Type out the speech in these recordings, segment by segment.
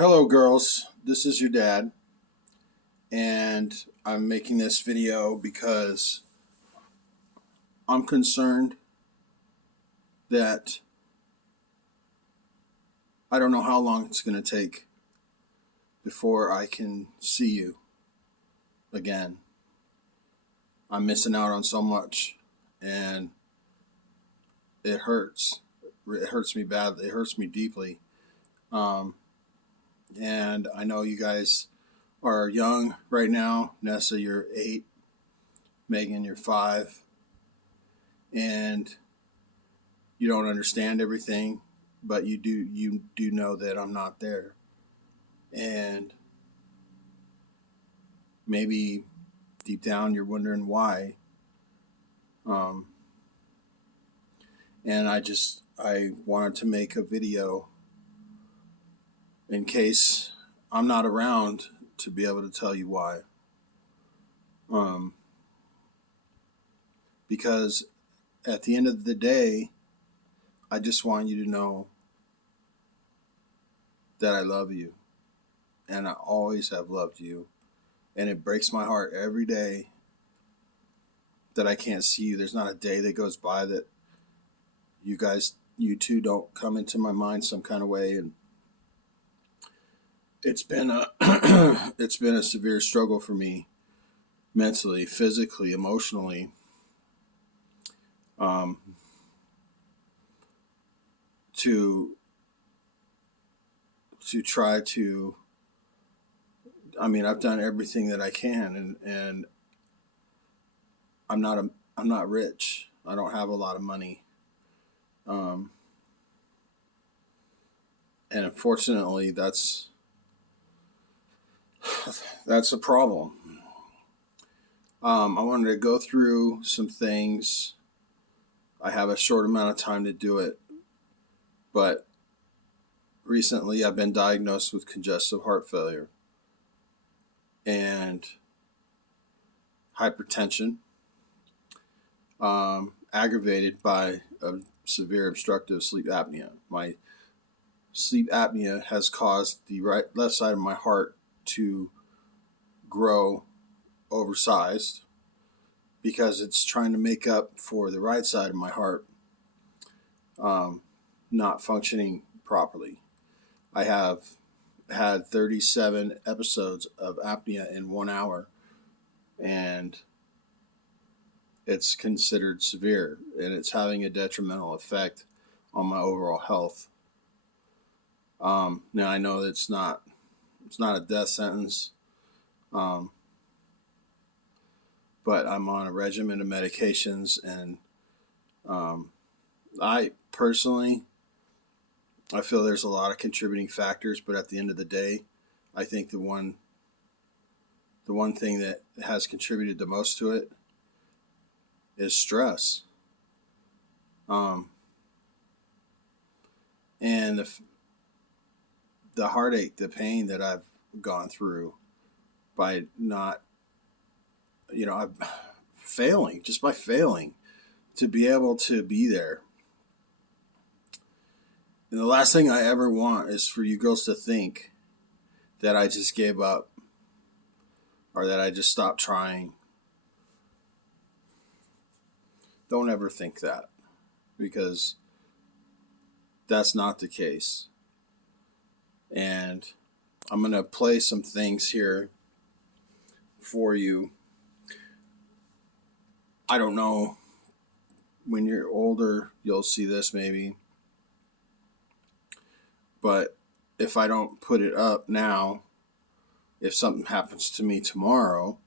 Hello, girls. This is your dad, and I'm making this video because I'm concerned that I don't know how long it's going to take before I can see you again. I'm missing out on so much, and it hurts. It hurts me badly. It hurts me deeply. Um, and I know you guys are young right now. Nessa, you're 8. Megan, you're 5. And you don't understand everything, but you do know that I'm not there. And maybe deep down you're wondering why. Um, and I wanted to make a video in case I'm not around to be able to tell you why. Um, because at the end of the day, I just want you to know that I love you, and I always have loved you. And it breaks my heart every day that I can't see you. There's not a day that goes by that you two don't come into my mind some kind of way. And it's been a it's been a severe struggle for me, mentally, physically, emotionally. Um, to try to, I mean, I've done everything that I can, and I'm not rich. I don't have a lot of money. Um, and unfortunately, that's a problem. I wanted to go through some things. I have a short amount of time to do it, but recently I've been diagnosed with congestive heart failure and hypertension, aggravated by a severe obstructive sleep apnea. My sleep apnea has caused the left side of my heart to grow oversized because it's trying to make up for the right side of my heart not functioning properly. I have had 37 episodes of apnea in 1 hour, and it's considered severe, and it's having a detrimental effect on my overall health. Now I know that it's not a death sentence, um, but I'm on a regimen of medications, and I personally, I feel there's a lot of contributing factors, but at the end of the day, I think the one thing that has contributed the most to it is stress. Um, and the heartache, the pain that I've gone through by not, I'm failing, just by failing to be able to be there. And the last thing I ever want is for you girls to think that I just gave up or that I just stopped trying. Don't ever think that, because that's not the case. And I'm going to play some things here for you. I don't know, when you're older, you'll see this maybe. But if I don't put it up now, if something happens to me tomorrow,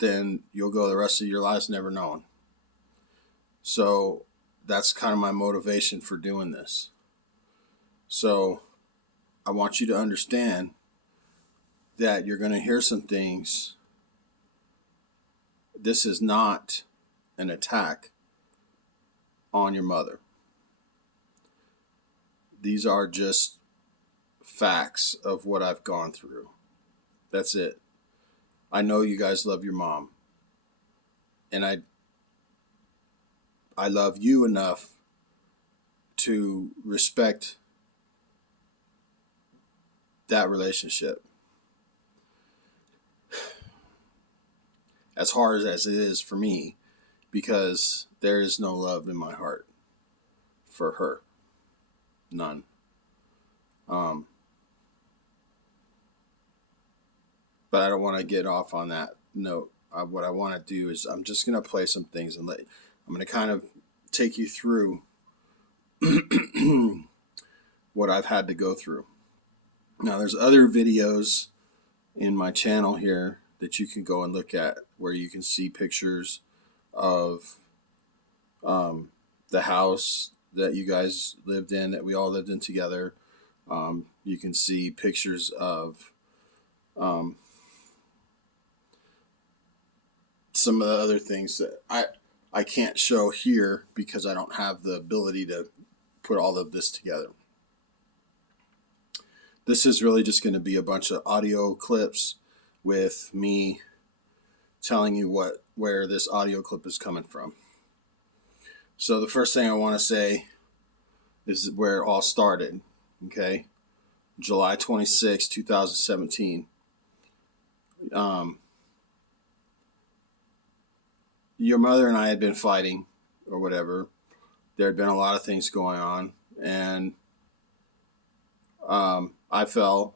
then you'll go the rest of your lives never knowing. So that's kind of my motivation for doing this. So I want you to understand that you're going to hear some things. This is not an attack on your mother. These are just facts of what I've gone through. That's it. I know you guys love your mom. And I love you enough to respect that relationship, as hard as it is for me, because there is no love in my heart for her. None. But I don't want to get off on that note. What I want to do is I'm just going to play some things and I'm going to kind of take you through what I've had to go through. Now, there's other videos in my channel here that you can go and look at where you can see pictures of the house that you guys lived in, that we all lived in together. You can see pictures of some of the other things that I can't show here because I don't have the ability to put all of this together. This is really just going to be a bunch of audio clips with me telling you where this audio clip is coming from. So the first thing I want to say is where it all started. Okay, July 26, 2017. Your mother and I had been fighting or whatever. There had been a lot of things going on, and I fell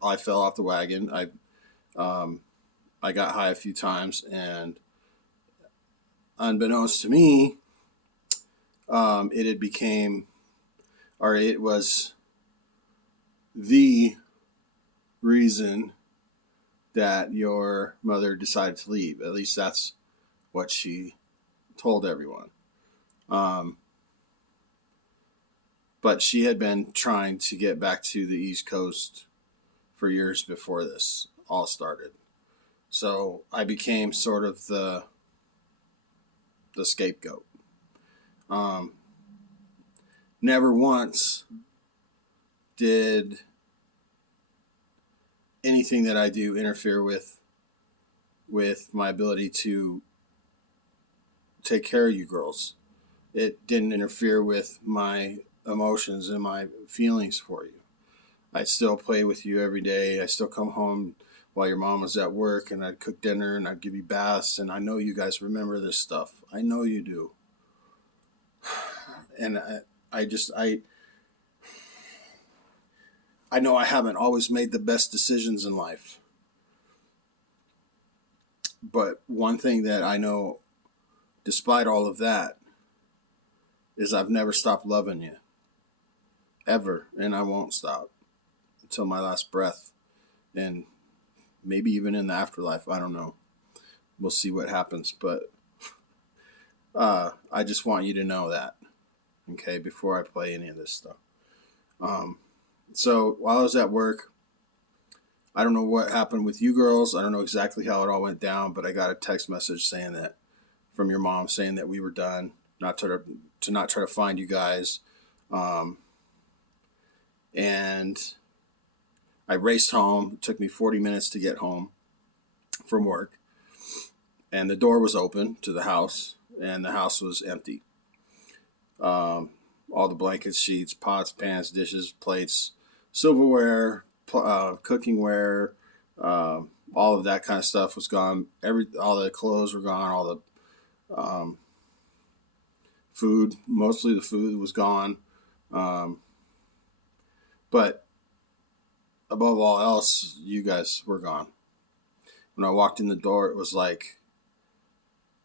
off the wagon. I got high a few times, and unbeknownst to me, it was the reason that your mother decided to leave. At least that's what she told everyone. But she had been trying to get back to the East Coast for years before this all started. So I became sort of the scapegoat. Never once did anything that I do interfere with my ability to take care of you girls. It didn't interfere with my emotions and my feelings for you. I'd still play with you every day. I still come home while your mom was at work, and I'd cook dinner and I'd give you baths, and I know you guys remember this stuff. I know you do. And I know I haven't always made the best decisions in life. But one thing that I know, despite all of that, is I've never stopped loving you. Ever. And I won't stop until my last breath. And maybe even in the afterlife. I don't know. We'll see what happens. But I just want you to know that. Okay, before I play any of this stuff. So while I was at work, I don't know what happened with you girls. I don't know exactly how it all went down, but I got a text message saying that, from your mom, saying that we were done, not to not try to find you guys. And I raced home. It took me 40 minutes to get home from work. And the door was open to the house, and the house was empty. All the blankets, sheets, pots, pans, dishes, plates, silverware, cookingware, all of that kind of stuff was gone. All the clothes were gone. All the food, mostly the food was gone. But above all else, you guys were gone. When I walked in the door, it was like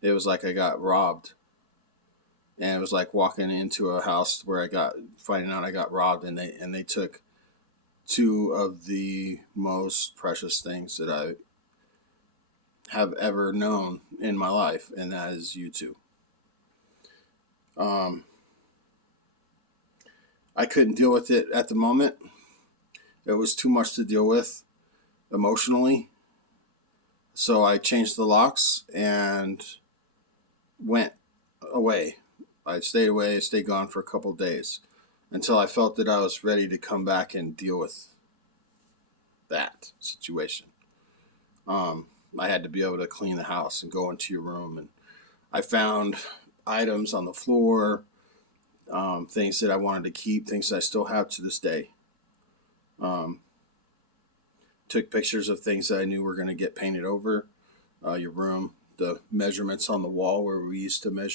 I got robbed. And it was like walking into a house where finding out I got robbed, and they took two of the most precious things that I have ever known in my life, and that is you two. I couldn't deal with it at the moment. It was too much to deal with emotionally. So I changed the locks and went away. I stayed away, stayed gone for a couple of days until I felt that I was ready to come back and deal with that situation. I had to be able to clean the house and go into your room, and I found items on the floor, things that I wanted to keep, things that I still have to this day. took pictures of things that I knew were going to get painted over. Your room, the measurements on the wall where we used to measure